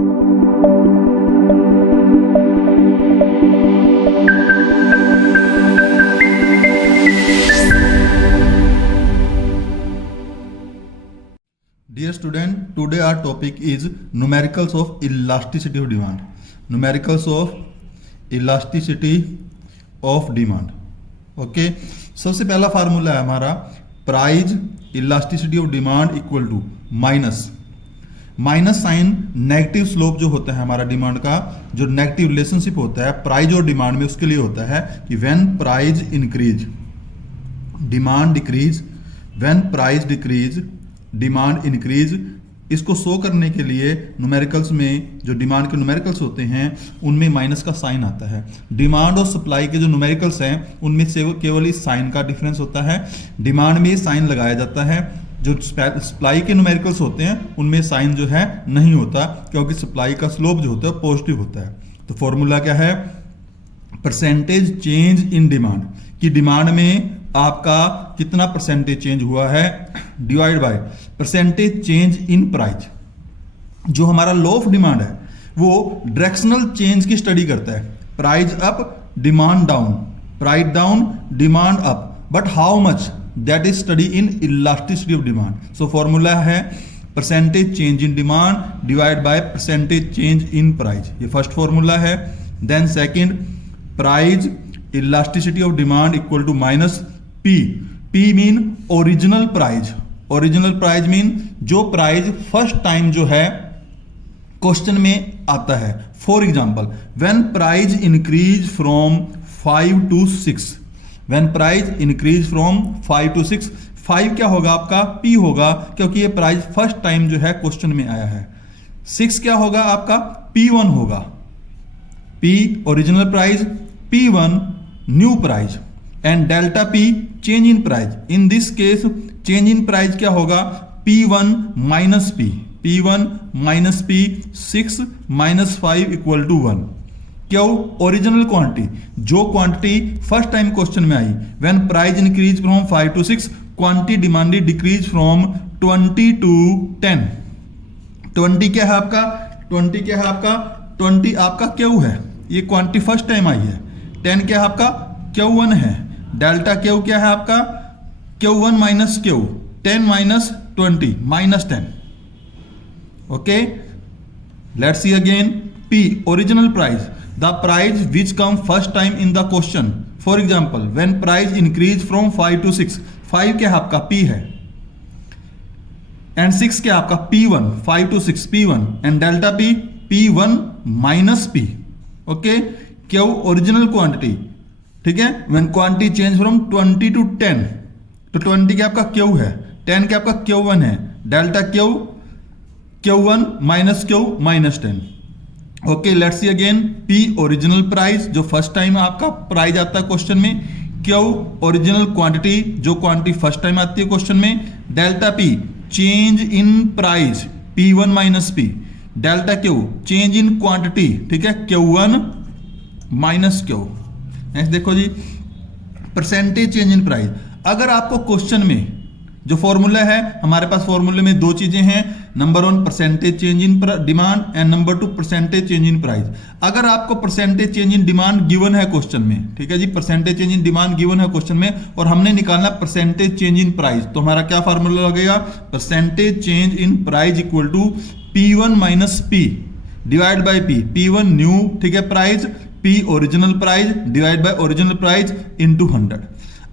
Dear student, today our topic is numericals of elasticity of demand. Numericals of elasticity of demand. Okay सबसे पहला formula है हमारा price elasticity of demand equal to minus sign negative slope जो होता है हमारा demand का, जो नेगेटिव रिलेशनशिप होता है प्राइस और डिमांड में, उसके लिए होता है कि when price increase demand decrease, when price decrease demand increase. इसको शो करने के लिए न्यूमेरिकल्स में जो डिमांड के न्यूमेरिकल्स होते हैं उनमें माइनस का साइन आता है। डिमांड और सप्लाई के जो न्यूमेरिकल्स हैं उनमें से केवल इस साइन का डिफरेंस होता है। डिमांड में साइन लगाया जाता है, जो सप्लाई के न्यूमेरिकल्स होते हैं उनमें साइन जो है नहीं होता, क्योंकि सप्लाई का स्लोप जो होता है पॉजिटिव होता है। तो फॉर्मूला क्या है, परसेंटेज चेंज इन डिमांड, कि डिमांड में आपका कितना परसेंटेज चेंज हुआ है, divide by percentage change in price. जो हमारा लॉ ऑफ डिमांड है वो डायरेक्शनल चेंज की स्टडी करता है, price up demand down, price down demand up, but how much, that is study in elasticity of demand. So formula है percentage change in demand divide by percentage change in price, ये first formula है। Then second, price elasticity of demand equal to minus P. P mean original price, original price mean जो price first time जो है question में आता है। For example, when price increase from 5 to 6, when price increase from 5 to 6, 5 क्या होगा आपका, P होगा, क्योंकि ये प्राइस फर्स्ट टाइम जो है क्वेश्चन में आया है। 6 क्या होगा आपका, P1 होगा, P original price, P1 new price, and delta P change in price. In this case change in price क्या होगा, P1 minus P, P1 minus P, 6 minus 5 equal to 1। क्यों, ओरिजिनल क्वांटिटी, जो क्वांटिटी फर्स्ट टाइम क्वेश्चन में आई, when price increase from 5 to 6, quantity demanded decrease from 20 to 10। 20 क्या है आपका, 20 क्या है आपका, 20 आपका क्यू है, ये क्वांटिटी फर्स्ट टाइम आई है। 10 क्या है आपका, Q1 है, डेल्टा Q क्या है आपका, Q1 minus Q, 10 minus 20 minus 10। Okay, let's see again, P original price, the price which come first time in the question. For example, when price increase from 5 to 6, 5 क्या है आपका, P है, and 6 क्या आपका, P1, 5 to 6 P1, and delta P P1 minus P। Okay, Q original quantity, ठीक है, when quantity change from 20 to 10, तो 20 क्या आपका Q है, 10 क्या आपका Q1 है, delta Q Q1 minus Q minus 10। Okay, let's see again, P original price, जो फर्स्ट टाइम आपका प्राइस आता है क्वेश्चन में, Q ओरिजिनल क्वांटिटी, जो क्वांटिटी फर्स्ट टाइम आती है क्वेश्चन में, delta P change in price, P1 minus P, delta Q change in quantity, ठीक है, Q1 माइनस Q। नेक्स्ट देखो जी, परसेंटेज चेंज इन प्राइस। अगर आपको क्वेश्चन में जो फॉर्मूला है, हमारे पास फॉर्मूले में दो चीजें हैं, number 1 percentage change in demand and number 2 percentage change in price. अगर आपको percentage change in demand given है क्वेश्चन में, ठीक है जी, percentage change in demand given है क्वेश्चन में, और हमने निकालना परसेंटेज चेंज इन प्राइस, तो हमारा क्या फॉर्मूला लगेगा, percentage change in price equal to P1 minus P divide by P, P1 new, ठीक है, price, P original price divide by original price into 100।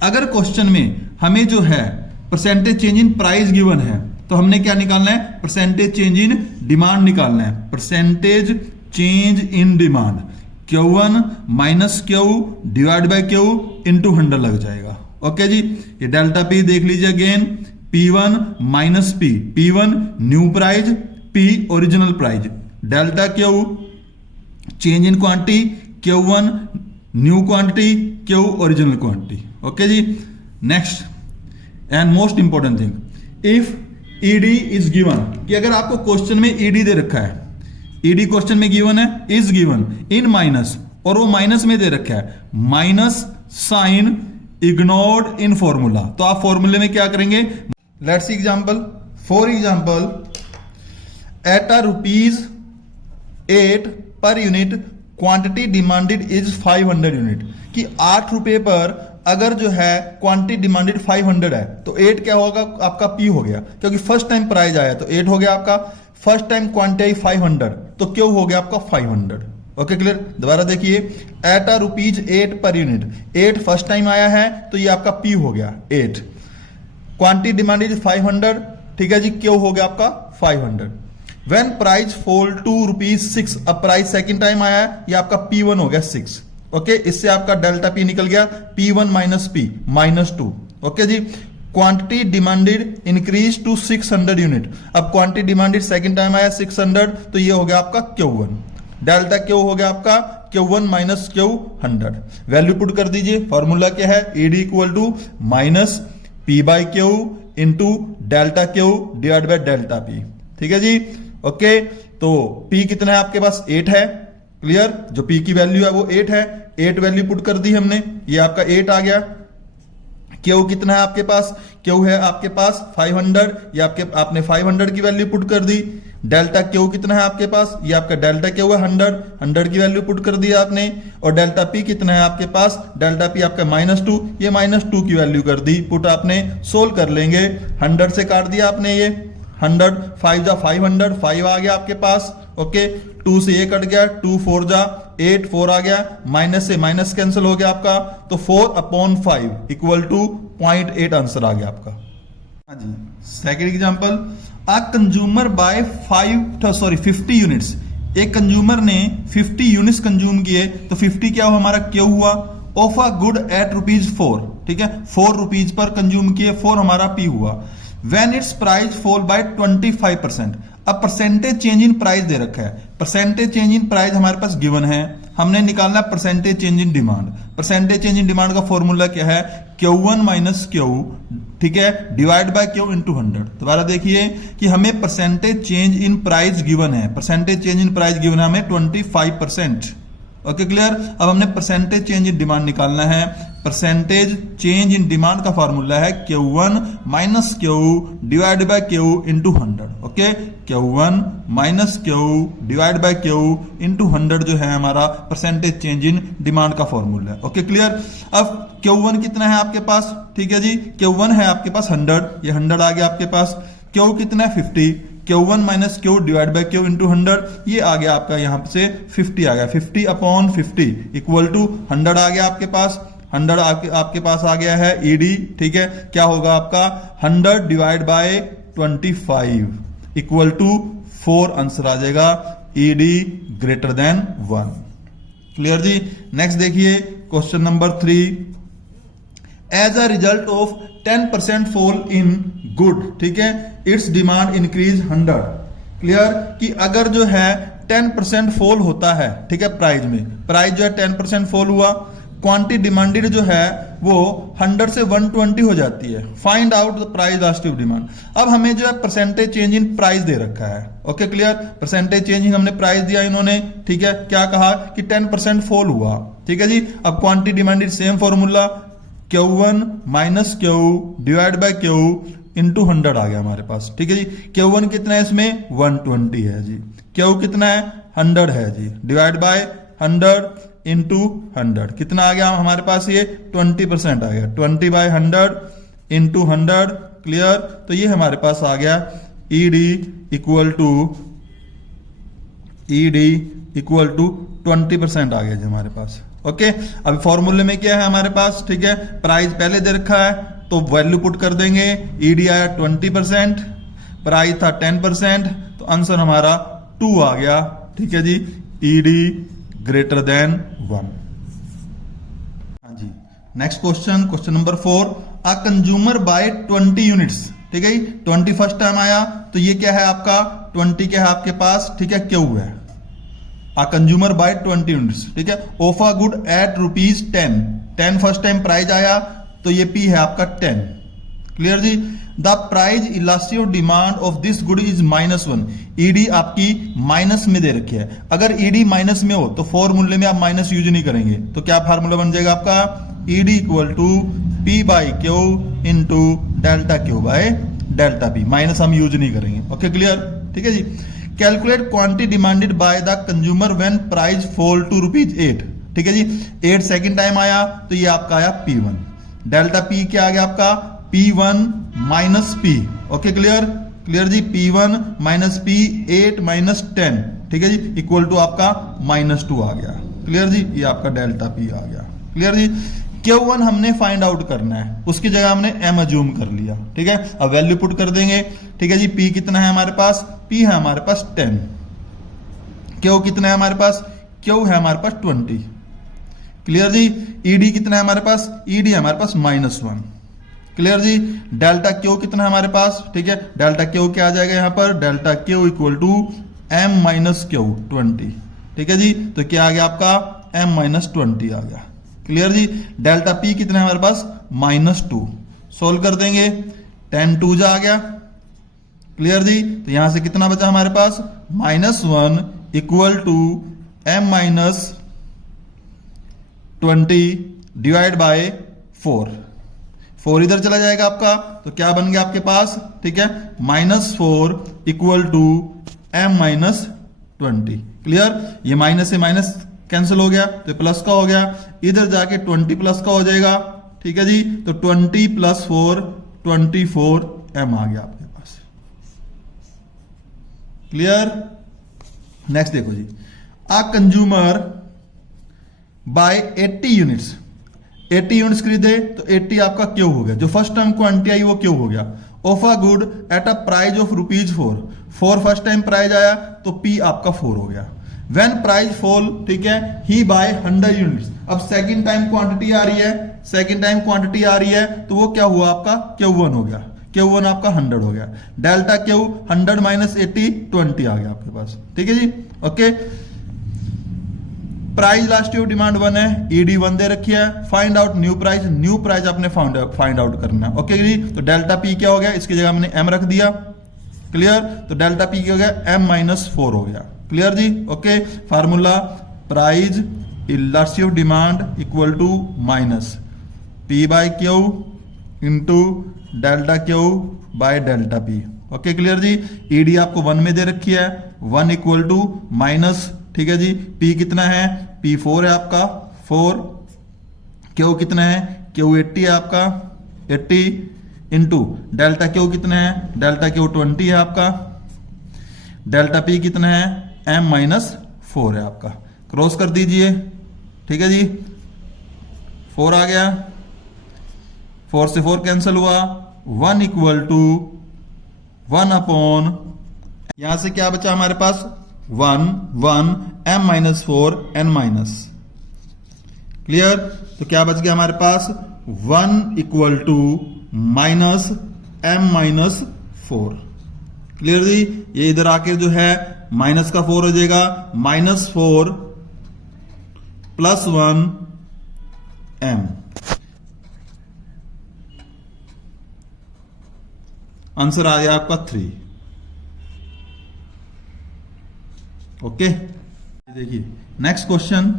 अगर क्वेश्चन में हमें जो है percentage change in price given है, तो हमने क्या निकालना है, परसेंटेज चेंज इन डिमांड निकालना है। Percentage change in demand Q1 minus Q divide by Q into 100 लग जाएगा। ओके जी, ये डेल्टा P देख लीजिए again, P1 minus P, P1 new price, P original price, delta Q change in quantity, Q1 new quantity, Q original quantity. Okay जी, next and most important thing, if ED is given, कि अगर आपको question में ED दे रखा है, ED question में given है, is given in minus, और वो माइनस में दे रखा है, minus sign ignored in formula, तो आप फॉर्मूले में क्या करेंगे, let's see example, for example at a rupees 8 per unit, quantity demanded is 500 unit, कि 8 रुपए पर अगर जो है क्वांटिटी डिमांडेड 500 है तो 8 क्या होगा आपका P हो गया, क्योंकि फर्स्ट टाइम प्राइस आया तो 8 हो गया आपका, फर्स्ट टाइम क्वांटिटी 500 तो क्यों हो गया आपका 500। Okay clear. दोबारा देखिए, at a ₹8 per unit, 8 first time आया है तो ये आपका P हो गया 8, क्वांटिटी डिमांडेड 500, ठीक है जी, क्यों हो गया आपका 500। व्हेन प्राइस फॉल टू ₹6, अब प्राइस सेकंड टाइम आया है, ये आपका P1 हो गया 6। ओके, इससे आपका डेल्टा P निकल गया, P1 माइनस P -2। ओके जी, quantity demanded increase to 600 unit, अब क्वांटिटी डिमांडेड सेकंड टाइम आया 600 तो ये हो गया आपका Q1, डेल्टा Q हो गया आपका Q1 minus Q100। Value put कर दीजिए, फॉर्मूला क्या है, ED equal to minus P/Q into delta Q divide by delta P। ठीक है जी। ओके, तो P कितना है आपके पास 8 है, क्लियर, जो P की वैल्यू है वो 8 है, 8 वैल्यू पुट कर दी हमने, ये आपका 8 आ गया। Q कितना है आपके पास, Q है आपके पास 500, ये आपने 500 की वैल्यू पुट कर दी। डेल्टा Q कितना है आपके पास, ये आपका डेल्टा Q है 100 की वैल्यू पुट कर दी आपने। और डेल्टा P कितना है आपके पास, डेल्टा P आपका -2, ये -2 की वैल्यू कर दी पुट आपने। सोल्व कर लेंगे, 100 से काट दिया आपने, ये 100 5 जा 500, 5 आ गया आपके पास। ओके, 2 से ये कट गया, 2 4 जा 8, 4 आ गया, माइनस से माइनस कैंसिल हो गया आपका, तो 4/5 इक्वल टू 0.8 आंसर आ गया आपका। हाँ जी, second example, a consumer buy 50 units, एक कंज्यूमर ने 50 यूनिट्स कंज्यूम किए, तो 50 क्या हुआ हमारा Q हुआ, ऑफ अ गुड एट ₹4, ठीक है, 4 रुपीज पर कंज्यूम किए, 4 हमारा P हुआ। When its price fall by 25%, अब परसेंटेज चेंज इन प्राइस दे रखा है, परसेंटेज चेंज इन प्राइस हमारे पास गिवन है, हमने निकालना percentage change in demand. Percentage change in demand का फॉर्मूला क्या है, Q1 माइनस Q, ठीक है, डिवाइड बाय Q इंटू 100। दोबारा देखिए कि हमें percentage change in price given है, percentage change in price given है हमें 25%। Okay clear. अब हमने परसेंटेज चेंज इन डिमांड निकालना है, परसेंटेज चेंज इन डिमांड का फॉर्मूला है Q1 minus Q divide by Q into 100। Okay, Q1 minus Q divide by Q into 100 जो है हमारा परसेंटेज चेंज इन डिमांड का फॉर्मूला है। Okay clear. अब Q1 कितना है आपके पास, ठीक है जी, Q1 है आपके पास 100, ये 100 आ गया आपके पास। Q कितना है 50, Q1 minus Q divide by Q into 100, ये आ गया आपका यहाँ से 50 आ गया, 50/50 इक्वल टू 100 आ गया आपके पास। 100 आपके पास आ गया है ED, ठीक है, क्या होगा आपका 100 divide by 25 equal to 4 answer आ जाएगा, ED ग्रेटर देन 1। क्लियर जी। नेक्स्ट देखिए question number 3, as a result of 10% fall in good, ठीक है, इट्स डिमांड इंक्रीज 100। क्लियर, कि अगर जो है 10% फॉल होता है, ठीक है, प्राइस में, प्राइस जो है 10% फॉल हुआ, क्वांटिटी डिमांडेड जो है वो 100 से 120 हो जाती है। Find out the price elastic demand. अब हमें जो है परसेंटेज चेंज इन प्राइस दे रखा है। ओके क्लियर, परसेंटेज चेंजिंग हमने प्राइस दिया इन्होंने, ठीक है, क्या कहा कि 10% फॉल हुआ, ठीक है जी। अब quantity demanded same formula, Q1 minus Q divide by Q into 100 आ गया हमारे पास, ठीक है जी। Q1 कितना है इसमें 120 है जी, Q कितना है 100 है जी, डिवाइड बाय 100 इंटू 100 कितना आ गया हमारे पास, ये 20% आ गया, 20/100 इंटू 100। क्लियर, तो ये हमारे पास आ गया ED इक्वल टू 20% आ गया जी हमारे पास। ओके, अब फॉर्मूले में क्या है हमारे पास, ठीक है, प्राइस पहले दे रखा है तो वैल्यू पुट कर देंगे, ED आया 20%, प्राइस था 10%, तो आंसर हमारा 2 आ गया, ठीक है जी, ED ग्रेटर देन 1। हाँ जी, next question, question number 4, a consumer buy 20 units, ठीक है, 20 फर्स्ट टाइम आया तो ये क्या है आपका 20 क्या है आपके पास, ठीक है, Q है। A consumer buy 20 यूनिट्स, ठीक है, of a good at ₹10, 10 first time price आया तो ये P है आपका 10। क्लियर जी। The price elastic demand of this good is -1, ED आपकी माइनस में दे रखी है। अगर ED माइनस में हो तो फॉर्मूले में आप माइनस यूज नहीं करेंगे, तो क्या फार्मूला बन जाएगा आपका, ED equal to P/Q into delta Q by delta P, minus हम यूज नहीं करेंगे। ओके क्लियर, ठीक है जी। Calculate quantity demanded by the consumer when price fall to ₹8। ठीक है जी, 8 सेकंड टाइम आया तो ये आपका आया P1। डेल्टा P क्या आ गया आपका P1 minus P। Okay clear, clear जी, P1 माइनस P 8 माइनस 10, ठीक है जी, इक्वल टू आपका -2 आ गया। क्लियर जी, ये आपका डेल्टा P आ गया। क्लियर जी, Q1 हमने फाइंड आउट करना है, उसकी जगह हमने M अज्यूम कर लिया। ठीक है, अब वैल्यू पुट कर देंगे। ठीक है जी, P कितना है हमारे पास, P है हमारे पास 10। Q कितना है हमारे पास, Q है हमारे पास 20। क्लियर जी, ED कितना है हमारे पास, ED है हमारे पास -1। क्लियर जी, डेल्टा Q कितना है हमारे पास, ठीक है, डेल्टा Q क्या आ जाएगा यहाँ पर, delta Q equal to M minus Q 20। ठीक है जी, तो क्या आ गया आपका M माइनस 20 आ गया। क्लियर जी, डेल्टा P कितना है हमारे पास -2। सोल्व कर देंगे, 10 2 जा आ गया। क्लियर जी, तो यहां से कितना बचा हमारे पास, -1 equal to M minus 20 divide by 4। 4 इधर चला जाएगा आपका, तो क्या बन गया आपके पास, ठीक है, -4 equal to M minus 20। Clear, ये माइनस से माइनस कैंसिल हो गया तो प्लस का हो गया, इधर जाके 20 प्लस का हो जाएगा। ठीक है जी, तो 20 प्लस 4 24 M आ गया आपके पास। क्लियर, नेक्स्ट देखो जी, आ कंज्यूमर बाय 80 यूनिट्स, 80 यूनिट्स खरीदे तो 80 आपका क्यों हो गया, जो फर्स्ट टाइम क्वांटिटी आई वो क्यों हो गया, of a good at a price of ₹4 first time price आया तो P आपका 4 हो गया। व्हेन प्राइस फॉल, ठीक है, ही बाय 100 यूनिट्स। अब सेकंड टाइम क्वांटिटी आ रही है, सेकंड टाइम क्वांटिटी आ रही है तो वो क्या हुआ आपका Q1 हो गया, Q1 आपका 100 हो गया। डेल्टा Q 100 माइनस 80 20 आ गया आपके पास। ठीक है जी, okay. Price last of demand 1 है, ED 1 दे रखी है। फाइंड आउट न्यू प्राइस आपने फाइंड आउट करना है। ओके जी, तो डेल्टा P क्या हो गया, इसकी जगह हमने M रख दिया। क्लियर, तो डेल्टा P क्या हो गया, M माइनस 4 हो गया। क्लियर जी, okay. Formula price elasticity of demand equal to minus P by Q into delta Q by delta P। Okay clear जी, ED आपको 1 में दे रखी है, 1 इक्वल टू माइनस, ठीक है जी, P कितना है, P 4 है आपका 4, Q कितना है, Q 80 है आपका 80 इंटू डेल्टा Q कितना है, डेल्टा Q 20 है आपका, डेल्टा P कितना है, M माइनस 4 है आपका। क्रॉस कर दीजिए, ठीक है जी, 4 आ गया, 4 से 4 कैंसिल हुआ, 1 इक्वल टू 1 अपॉन, यहां से क्या बचा हमारे पास 1 1 M minus 4 N minus. Clear, तो क्या बच गया हमारे पास 1 equal to minus M minus 4। Clear जी, ये इधर आके जो है माइनस का 4 हो जाएगा, -4 प्लस 1 M। आंसर आ गया आपका 3। ओके, देखिए next question,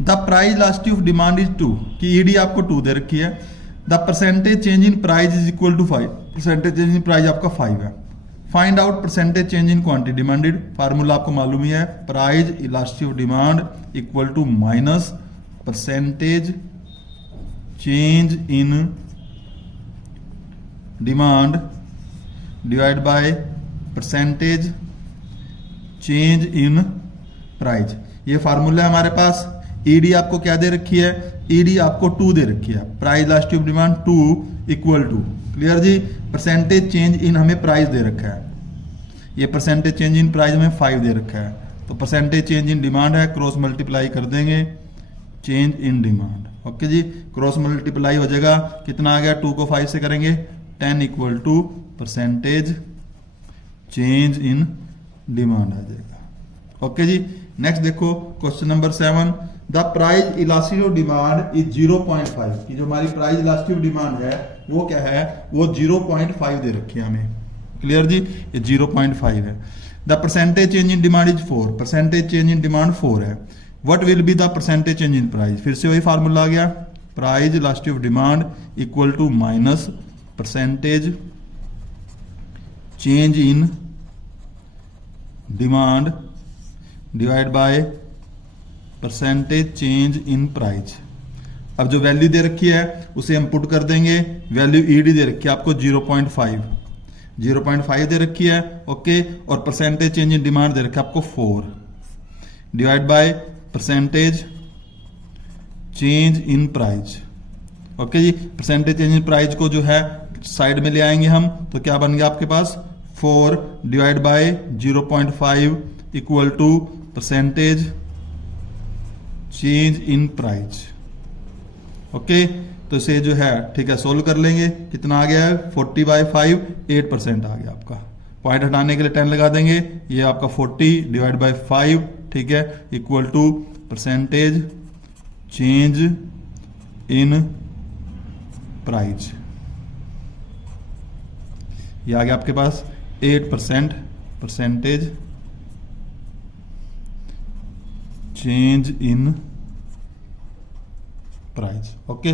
the price elasticity of demand is 2, कि ED आपको 2 दे रखी है, the percentage change in price is equal to 5, percentage change in price आपका 5 है। Find out percentage change in quantity demanded, formula आपको मालूम ही है, price elasticity of demand equal to minus percentage change in demand divide by percentage change in price. ये formula है हमारे पास। ED आपको क्या दे रखी है, ED आपको 2 दे रखी है, price elasticity of demand 2 equal to, clear जी, परसेंटेज चेंज इन हमें प्राइस दे रखा है, ये परसेंटेज चेंज इन प्राइस में 5 दे रखा है, तो परसेंटेज चेंज इन डिमांड है, क्रॉस मल्टीप्लाई कर देंगे चेंज इन डिमांड। ओके जी, क्रॉस मल्टीप्लाई हो जाएगा, कितना आ गया, 2 को 5 से करेंगे 10 equal to percentage change in demand आ जाएगा। ओके जी, नेक्स्ट देखो question number 7, the price elasticity of demand is 0.5, की जो हमारी प्राइस इलास्टिसिटी ऑफ डिमांड है वो क्या है, वो 0.5 दे रखी है हमें। क्लियर जी, ये 0.5 है। The percentage change in demand is 4, percentage change in demand 4 है। What will be the percentage change in price, फिर से वही फार्मूला आ गया, price elasticity of demand equal to minus percentage change in demand divide by percentage change in price. अब जो value दे रखी है उसे हम पुट कर देंगे, वैल्यू ईडी दे रखी है आपको 0.5 दे रखी है, ओके, और परसेंटेज चेंज इन डिमांड दे रखा है आपको 4 divide by percentage change in price. Okay जी, परसेंटेज चेंज इन प्राइस को जो है साइड में ले आएंगे हम, तो क्या बन गया आपके पास 4 divide by 0.5 equal to percentage change in price. Okay, तो इसे जो है ठीक है सोल्व कर लेंगे, कितना आ गया है 40/5 8% आ गया आपका। पॉइंट हटाने के लिए 10 लगा देंगे, ये आपका 40 डिवाइड बाय 5 ठीक है equal to percentage change in price. ये आ गया आपके पास 8% percentage change in price. Okay.